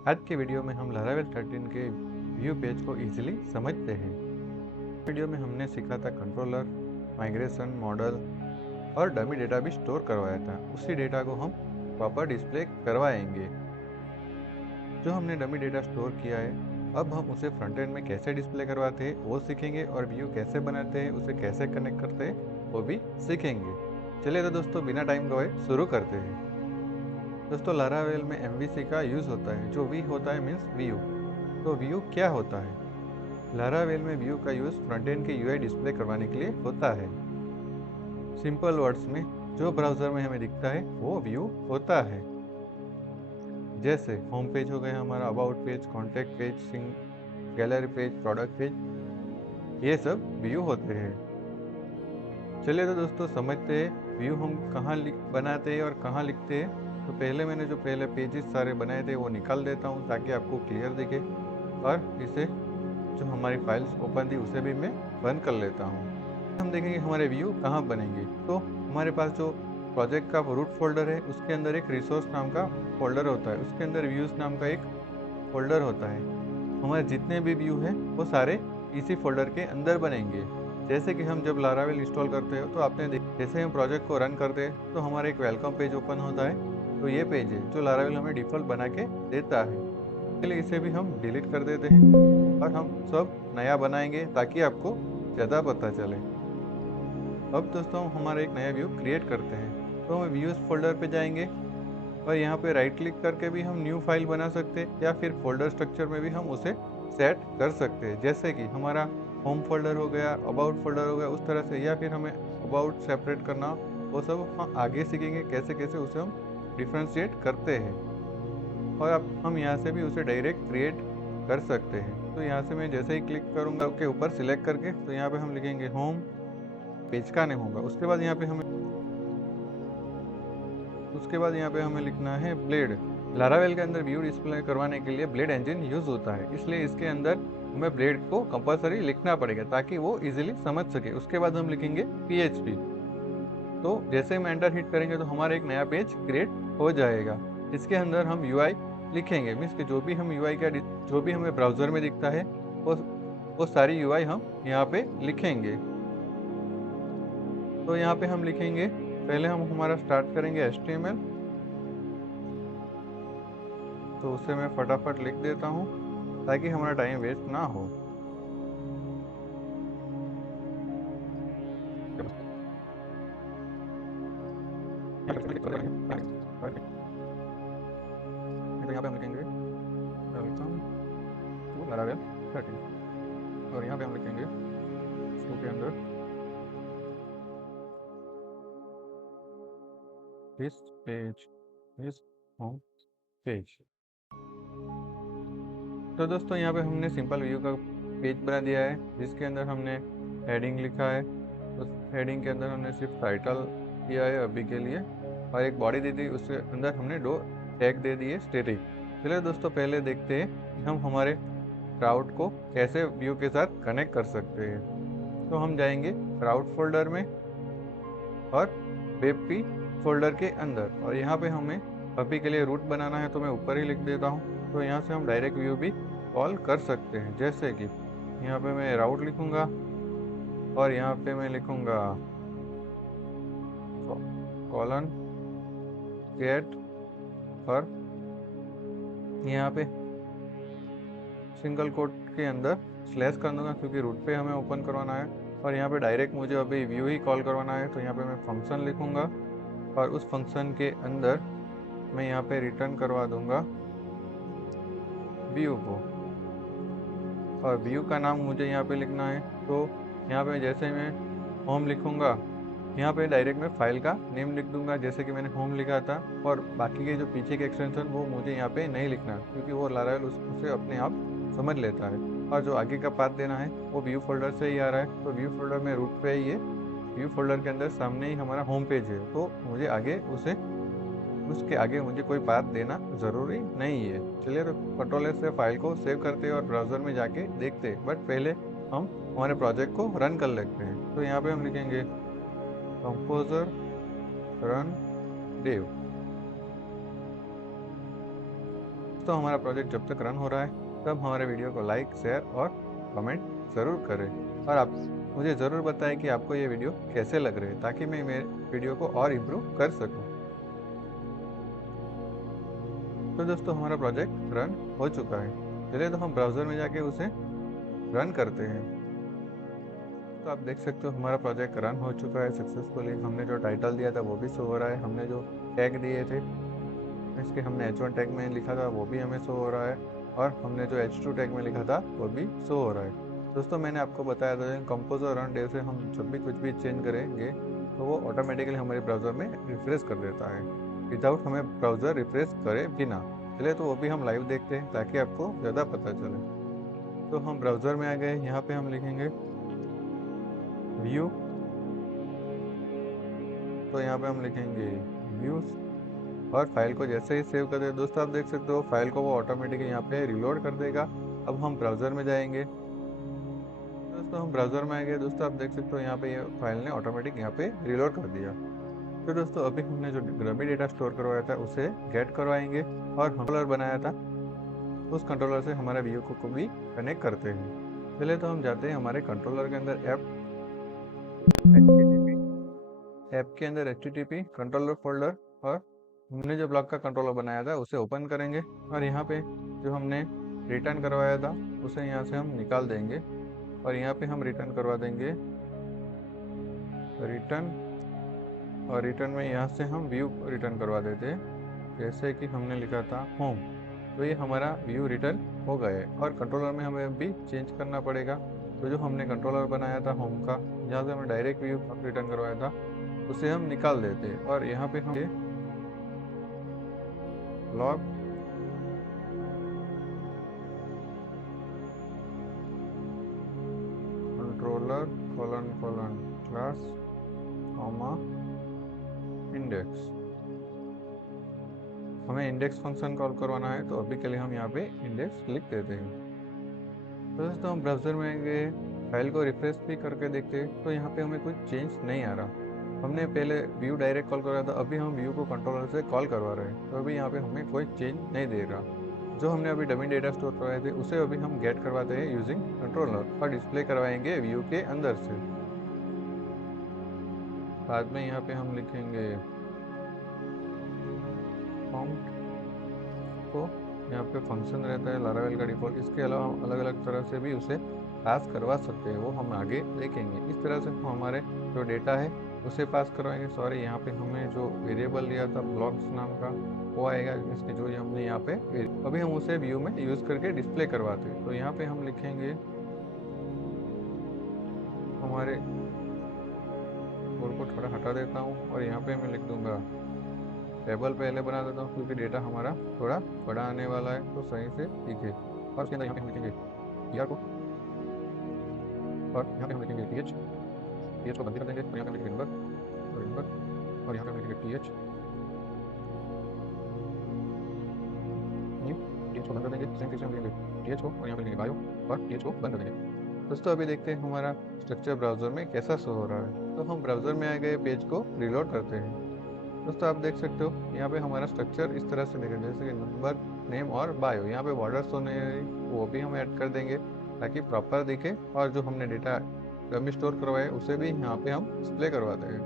आज के वीडियो में हम लारावेल 13 के व्यू पेज को इजीली समझते हैं। वीडियो में हमने सीखा था कंट्रोलर, माइग्रेशन, मॉडल और डमी डेटा भी स्टोर करवाया था। उसी डेटा को हम प्रॉपर डिस्प्ले करवाएंगे। जो हमने डमी डेटा स्टोर किया है, अब हम उसे फ्रंट एंड में कैसे डिस्प्ले करवाते हैं वो सीखेंगे, और व्यू कैसे बनाते हैं, उसे कैसे कनेक्ट करते हैं वो भी सीखेंगे। चलिए तो दोस्तों, बिना टाइम गवाए शुरू करते हैं। दोस्तों, लारावेल में MVC का यूज़ होता है। जो वी होता है मीन्स व्यू। तो व्यू क्या होता है? लारावेल में व्यू का यूज़ फ्रंट एंड के UI डिस्प्ले करवाने के लिए होता है। सिंपल वर्ड्स में, जो ब्राउज़र में हमें दिखता है वो व्यू होता है। जैसे होम पेज हो गया हमारा, about page, contact page, gallery page, product page, ये सब व्यू होते हैं। चलिए तो दोस्तों, समझते हैं व्यू हम कहाँ बनाते हैं और कहाँ लिखते हैं। तो मैंने जो पहले पेजेस सारे बनाए थे वो निकाल देता हूँ ताकि आपको क्लियर दिखे, और इसे जो हमारी फाइल्स ओपन थी उसे भी मैं बंद कर लेता हूँ। हम देखेंगे हमारे व्यू कहाँ बनेंगे। तो हमारे पास जो प्रोजेक्ट का रूट फोल्डर है, उसके अंदर एक रिसोर्स नाम का फोल्डर होता है। उसके अंदर व्यूज नाम का एक फोल्डर होता है। हमारे जितने भी व्यू है वो सारे इसी फोल्डर के अंदर बनेंगे। जैसे कि हम जब लारावेल इंस्टॉल करते हो तो आपने जैसे हम प्रोजेक्ट को रन करते हैं तो हमारा एक वेलकम पेज ओपन होता है। तो ये पेज है जो लारावेल हमें डिफ़ॉल्ट बना के देता है। चलिए इसे भी हम डिलीट कर देते हैं और हम सब नया बनाएंगे ताकि आपको ज़्यादा पता चले। अब दोस्तों, हम हमारा एक नया व्यू क्रिएट करते हैं। तो हम व्यूज़ फोल्डर पे जाएंगे और यहाँ पे राइट क्लिक करके भी हम न्यू फाइल बना सकते हैं, या फिर फोल्डर स्ट्रक्चर में भी हम उसे सेट कर सकते हैं। जैसे कि हमारा होम फोल्डर हो गया, अबाउट फोल्डर हो गया, उस तरह से। या फिर हमें अबाउट सेपरेट करना, वो सब हम आगे सीखेंगे कैसे कैसे उसे हम डिफ्रेंशिएट करते हैं। और अब हम यहाँ से भी उसे डायरेक्ट क्रिएट कर सकते हैं। तो यहाँ से मैं जैसे ही क्लिक करूँगा के ऊपर सिलेक्ट करके, तो यहाँ पे हम लिखेंगे होम, पेज का नेम होगा। उसके बाद यहाँ पे हमें लिखना है ब्लेड। लारावेल के अंदर व्यू डिस्प्ले करवाने के लिए ब्लेड इंजन यूज होता है, इसलिए इसके अंदर हमें ब्लेड को कंपलसरी लिखना पड़ेगा ताकि वो इजीली समझ सके। उसके बाद हम लिखेंगे PHP। तो जैसे हम एंटर हिट करेंगे तो हमारा एक नया पेज क्रिएट हो जाएगा। इसके अंदर हम UI लिखेंगे, मीन्स कि जो भी हम UI का जो भी हमें ब्राउजर में दिखता है वो वो सारी UI हम यहाँ पे लिखेंगे। तो यहाँ पे हम लिखेंगे, पहले हम हमारा स्टार्ट करेंगे HTML। तो उसे मैं फटाफट लिख देता हूँ ताकि हमारा टाइम वेस्ट ना हो। तो यहाँ पे हम लिखेंगे वेलकम टू लारावेल 13, और यहाँ पे हम लिखेंगे इसके अंदर this page is home page. तो दोस्तों, यहाँ पे हमने सिंपल व्यू का पेज बना दिया है, जिसके अंदर हमने हेडिंग लिखा है। उस हेडिंग के अंदर हमने सिर्फ टाइटल दिया है अभी के लिए, और एक बॉडी दे दी। उसके अंदर हमने 2 टैग दे दिए स्टैटिक। चलिए दोस्तों, पहले देखते हैं कि हम हमारे राउट को कैसे व्यू के साथ कनेक्ट कर सकते हैं। तो हम जाएंगे राउट फोल्डर में और वेब फोल्डर के अंदर, और यहाँ पे हमें अभी के लिए रूट बनाना है तो मैं ऊपर ही लिख देता हूँ। तो यहाँ से हम डायरेक्ट व्यू भी कॉल कर सकते हैं। जैसे कि यहाँ पे मैं राउट लिखूंगा और यहाँ पे मैं लिखूंगा कॉलन गेट, और यहाँ पे सिंगल कोट के अंदर स्लैश कर दूंगा क्योंकि रूट पे हमें ओपन करवाना है। और यहाँ पे डायरेक्ट मुझे अभी व्यू ही कॉल करवाना है, तो यहाँ पे मैं फंक्शन लिखूंगा और उस फंक्शन के अंदर मैं यहाँ पे रिटर्न करवा दूंगा व्यू को, और व्यू का नाम मुझे यहाँ पे लिखना है। तो यहाँ पे जैसे मैं होम लिखूंगा, यहाँ पे डायरेक्ट मैं फाइल का नेम लिख दूंगा जैसे कि मैंने होम लिखा था। और बाकी के जो पीछे के एक्सटेंशन वो मुझे यहाँ पे नहीं लिखना, क्योंकि वो लारावेल उसे अपने आप समझ लेता है। और जो आगे का पाथ देना है वो व्यू फोल्डर से ही आ रहा है। तो व्यू फोल्डर में रूट पे ही है, व्यू फोल्डर के अंदर सामने ही हमारा होम पेज है। तो मुझे आगे उसके आगे मुझे कोई पाथ देना ज़रूरी नहीं है। चलिए तो कंट्रोल से फाइल को सेव करते हैं और ब्राउज़र में जाके देखते हैं, बट पहले हम हमारे प्रोजेक्ट को रन कर लेते हैं। तो यहाँ पे हम लिखेंगे कंपोजर रन डेव। दोस्तों हमारा प्रोजेक्ट जब तक रन हो रहा है तब हमारे वीडियो को लाइक, शेयर और कमेंट ज़रूर करें और आप मुझे ज़रूर बताएं कि आपको ये वीडियो कैसे लग रहे हैं ताकि मैं मेरे वीडियो को और इम्प्रूव कर सकूं। तो दोस्तों हमारा प्रोजेक्ट रन हो चुका है। चलिए तो हम ब्राउज़र में जाके उसे रन करते हैं। तो आप देख सकते हो हमारा प्रोजेक्ट रन हो चुका है सक्सेसफुली। हमने जो टाइटल दिया था वो भी शो हो रहा है, हमने जो टैग दिए थे इसके हमने H1 टैग में लिखा था वो भी हमें शो हो रहा है और हमने जो H2 टैग में लिखा था वो भी शो हो रहा है। दोस्तों मैंने आपको बताया था कंपोज और रन डे से हम जब भी कुछ भी चेंज करेंगे तो वो ऑटोमेटिकली हमारे ब्राउज़र में रिफ्रेश कर देता है विदाउट हमें ब्राउज़र रिफ्रेश करे बिना। चलिए तो वो भी हम लाइव देखते हैं ताकि आपको ज़्यादा पता चले। तो हम ब्राउज़र में आ गए, यहाँ पे हम लिखेंगे व्यू, तो यहाँ पे हम लिखेंगे व्यूज़ और फाइल को जैसे ही सेव कर दे दोस्तों आप देख सकते हो फाइल को वो ऑटोमेटिकली यहाँ पे रिलोड कर देगा। अब हम ब्राउज़र में जाएंगे, दोस्तों हम ब्राउज़र में आ गए। दोस्तों आप देख सकते हो यहाँ पे ये फाइल ने ऑटोमेटिक यहाँ पे रिलोड कर दिया। तो दोस्तों अभी हमने जो डमी डेटा स्टोर करवाया था उसे गेट करवाएंगे और कंट्रोलर बनाया था उस कंट्रोलर से हमारे व्यू को भी कनेक्ट करते हैं। पहले तो हम जाते हैं हमारे कंट्रोलर के अंदर ऐप के अंदर HTTP कंट्रोलर फोल्डर और हमने जो ब्लॉक का कंट्रोलर बनाया था उसे ओपन करेंगे और यहाँ पे जो हमने रिटर्न करवाया था उसे यहाँ से हम निकाल देंगे और यहाँ पे हम रिटर्न करवा देंगे रिटर्न और रिटर्न में यहाँ से हम व्यू रिटर्न करवा देते हैं जैसे कि हमने लिखा था होम। तो ये हमारा व्यू रिटर्न हो गया है और कंट्रोलर में हमें भी चेंज करना पड़ेगा। तो जो हमने कंट्रोलर बनाया था होम का जहाँ से हमने डायरेक्ट व्यू रिटर्न करवाया था उसे हम निकाल देते हैं और यहाँ पे हम log controller colon class comma index, हमें इंडेक्स फंक्शन कॉल करवाना है तो अभी के लिए हम यहाँ पे इंडेक्स लिख देते हैं। तो दोस्तों हम ब्राउज़र में गए, फाइल को रिफ्रेश भी करके देखते तो यहाँ पे हमें कुछ चेंज नहीं आ रहा। हमने पहले व्यू डायरेक्ट कॉल करवाया था, अभी हम व्यू को कंट्रोलर से कॉल करवा रहे हैं तो अभी यहाँ पे हमें कोई चेंज नहीं दे रहा। जो हमने अभी डमी डेटा स्टोर करवाए थे उसे अभी हम गेट करवाते हैं यूजिंग कंट्रोलर और डिस्प्ले करवाएंगे व्यू के अंदर से। बाद में यहाँ पे हम लिखेंगे फॉन्ट को, यहाँ पे फंक्शन रहता है लारावेल का डिफॉल्ट, इसके अलावा हम अलग अलग तरह से भी उसे पास करवा सकते हैं, वो हम आगे देखेंगे। इस तरह से हम हमारे जो डेटा है उसे पास करवाएंगे। सॉरी यहाँ पे हमें जो वेरिएबल दिया था ब्लॉक्स नाम का वो आएगा, इसके जो हमने यहाँ पे अभी हम उसे व्यू में यूज़ करके डिस्प्ले करवाते हैं। तो यहाँ पे हम लिखेंगे हमारे कोड को थोड़ा हटा देता हूँ और यहाँ पे मैं लिख दूंगा टेबल पहले बना देता हूँ क्योंकि डेटा हमारा थोड़ा बड़ा आने वाला है तो सही से दिखे। और उसके अंदर यहाँ पे हम लिखेंगे ईआर को और यहाँ पे हम लिखेंगे टीएच को बंद कर देंगे और यहाँ पे हम लिखेंगे नंबर और यहाँ पे हम लिखेंगे टीएच न्यू, टीएच को बंद कर देंगे। सेम चीज़ हम लिखेंगे टीएच को और यहाँ पे लिखेंगे बायो और टीएच को बंद कर देंगे। दोस्तों अभी देखते हैं हमारा स्ट्रक्चर ब्राउज़र में कैसा शो हो रहा है। तो हम ब्राउज़र में आ गए, पेज को रिलोड करते हैं। दोस्तों आप देख सकते हो यहाँ पे हमारा स्ट्रक्चर इस तरह से दिखेगा जैसे कि नंबर, नेम और बायो। यहाँ पे बॉर्डर्स होने वो भी हम ऐड कर देंगे ताकि प्रॉपर दिखे और जो हमने डेटा डमी स्टोर करवाए उसे भी यहाँ पे हम डिस्प्ले करवा देंगे।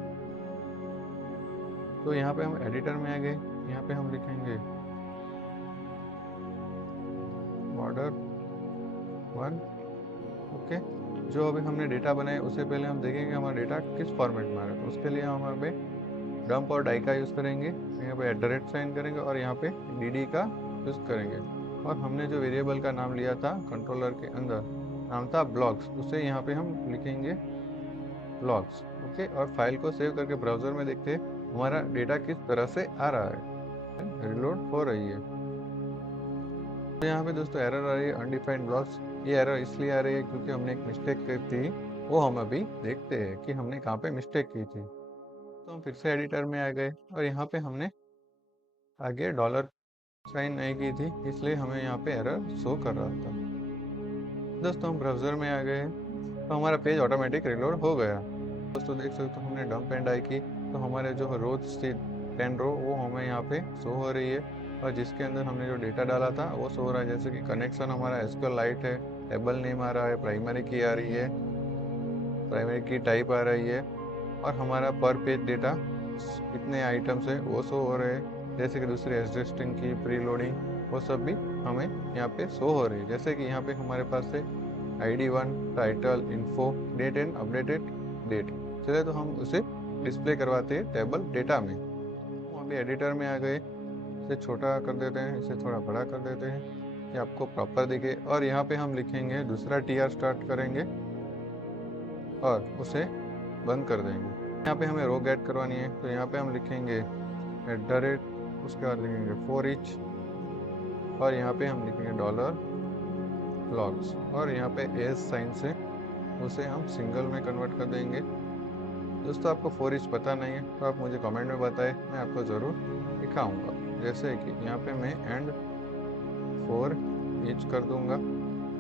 तो यहाँ पे हम एडिटर में आ गए, यहाँ पे हम लिखेंगे बॉर्डर 1। ओके, जो अभी हमने डेटा बनाए उससे पहले हम देखेंगे हमारा डेटा किस फॉर्मेट में आ रहा है। तो उसके लिए हम यहाँ पे डंप और डाई का यूज़ करेंगे, यहाँ पे @ साइन करेंगे और यहाँ पे dd का यूज़ करेंगे। और हमने जो वेरिएबल का नाम लिया था कंट्रोलर के अंदर नाम था ब्लॉक्स, उसे यहाँ पे हम लिखेंगे ब्लॉक्स। ओके, और फाइल को सेव करके ब्राउज़र में देखते हैं हमारा डेटा किस तरह से आ रहा है, रिलोड हो रही है। तो यहाँ पे दोस्तों एरर आ रही है अनडिफाइंड ब्लॉक्स। ये एरर इसलिए आ रही है क्योंकि हमने एक मिस्टेक की थी, वो हम अभी देखते हैं कि हमने कहाँ पे मिस्टेक की थी। तो हम फिर से एडिटर में आ गए और यहाँ पे हमने आगे डॉलर साइन नहीं की थी इसलिए हमें यहाँ पे एरर शो कर रहा था। दोस्तों हम ब्राउज़र में आ गए तो हमारा पेज ऑटोमेटिक रिलोड हो गया। दोस्तों देख सकते हो हमने डंप एंड डाई की तो हमारे जो रोज थी 10 रो वो हमें यहाँ पे शो हो रही है और जिसके अंदर हमने जो डेटा डाला था वो शो हो रहा है। जैसे कि कनेक्शन हमारा SQLite है, टेबल नेम आ रहा है, प्राइमरी की आ रही है, प्राइमरी की टाइप आ रही है, और हमारा पर पेज डेटा कितने आइटम्स है वो शो हो रहे हैं। जैसे कि दूसरी एडजस्टिंग की, प्री लोडिंग, वो सब भी हमें यहाँ पे शो हो रही है। जैसे कि यहाँ पे हमारे पास है ID1, title, info, date and updated date. चले तो हम उसे डिस्प्ले करवाते हैं टेबल डेटा में। हम अभी एडिटर में आ गए, इसे छोटा कर देते हैं, इसे थोड़ा बड़ा कर देते हैं कि आपको प्रॉपर दिखे। और यहाँ पे हम लिखेंगे दूसरा TR स्टार्ट करेंगे और उसे बंद कर देंगे। यहाँ पे हमें रो गेट करवानी है, तो यहाँ पे हम लिखेंगे @, उसके बाद लिखेंगे फॉर ईच, और यहाँ पे हम लिखेंगे $logs, और यहाँ पे एज साइन से उसे हम सिंगल में कन्वर्ट कर देंगे। दोस्तों आपको फॉर ईच पता नहीं है तो आप मुझे कमेंट में बताएं, मैं आपको ज़रूर दिखाऊंगा। जैसे कि यहाँ पे मैं एंड फॉर ईच कर दूंगा,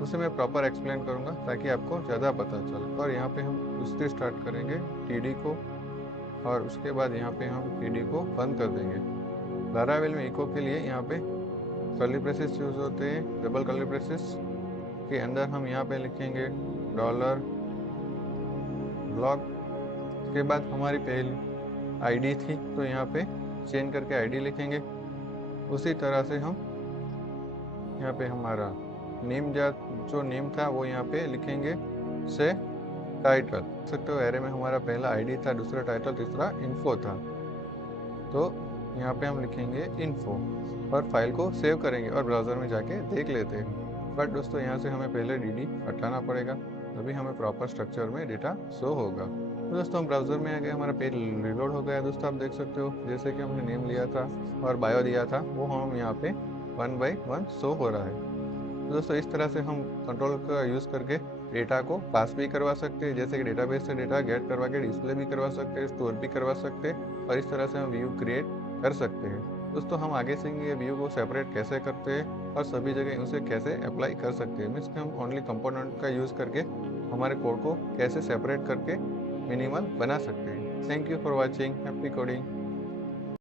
उसे मैं प्रॉपर एक्सप्लेन करूंगा ताकि आपको ज़्यादा पता चले। और यहाँ पे हम दूसरी स्टार्ट करेंगे TD को, और उसके बाद यहाँ पे हम TD को बंद कर देंगे। लारावेल में इको के लिए यहाँ पे कर्ली ब्रेसेस यूज होते हैं, डबल कर्ली ब्रेसेस के अंदर हम यहाँ पे लिखेंगे $ब्लॉग। उसके बाद हमारी पहली ID थी, तो यहाँ पे चेंज करके ID लिखेंगे। उसी तरह से हम यहाँ पे हमारा नेम जो नेम था वो यहाँ पे लिखेंगे से टाइटल। देख सकते हो एरे में हमारा पहला ID था, दूसरा टाइटल, तीसरा इन्फो था। तो यहाँ पे हम लिखेंगे इन्फो और फाइल को सेव करेंगे और ब्राउज़र में जाके देख लेते हैं। बट दोस्तों यहाँ से हमें पहले DD हटाना पड़ेगा, तभी हमें प्रॉपर स्ट्रक्चर में डेटा शो होगा। तो दोस्तों हम ब्राउज़र में आ गए, हमारा पेज रिलोड हो गया। दोस्तों आप देख सकते हो जैसे कि हमने नेम लिया था और बायो दिया था, वो हम यहाँ पे 1 by 1 शो हो रहा है। तो दोस्तों इस तरह से हम कंट्रोल का यूज़ करके डेटा को पास भी करवा सकते हैं। जैसे कि डेटाबेस से डेटा गेट करवा के डिस्प्ले भी करवा सकते हैं, स्टोर भी करवा सकते हैं, और इस तरह से हम व्यू क्रिएट कर सकते हैं। दोस्तों हम आगे सीखेंगे व्यू को सेपरेट कैसे करते हैं और सभी जगह उसे कैसे अप्लाई कर सकते हैं। मीन्स कि हम ओनली कंपोनेंट का यूज़ करके हमारे कोड को कैसे सेपरेट करके मिनिमल बना सकते हैं। Thank you for watching, happy coding.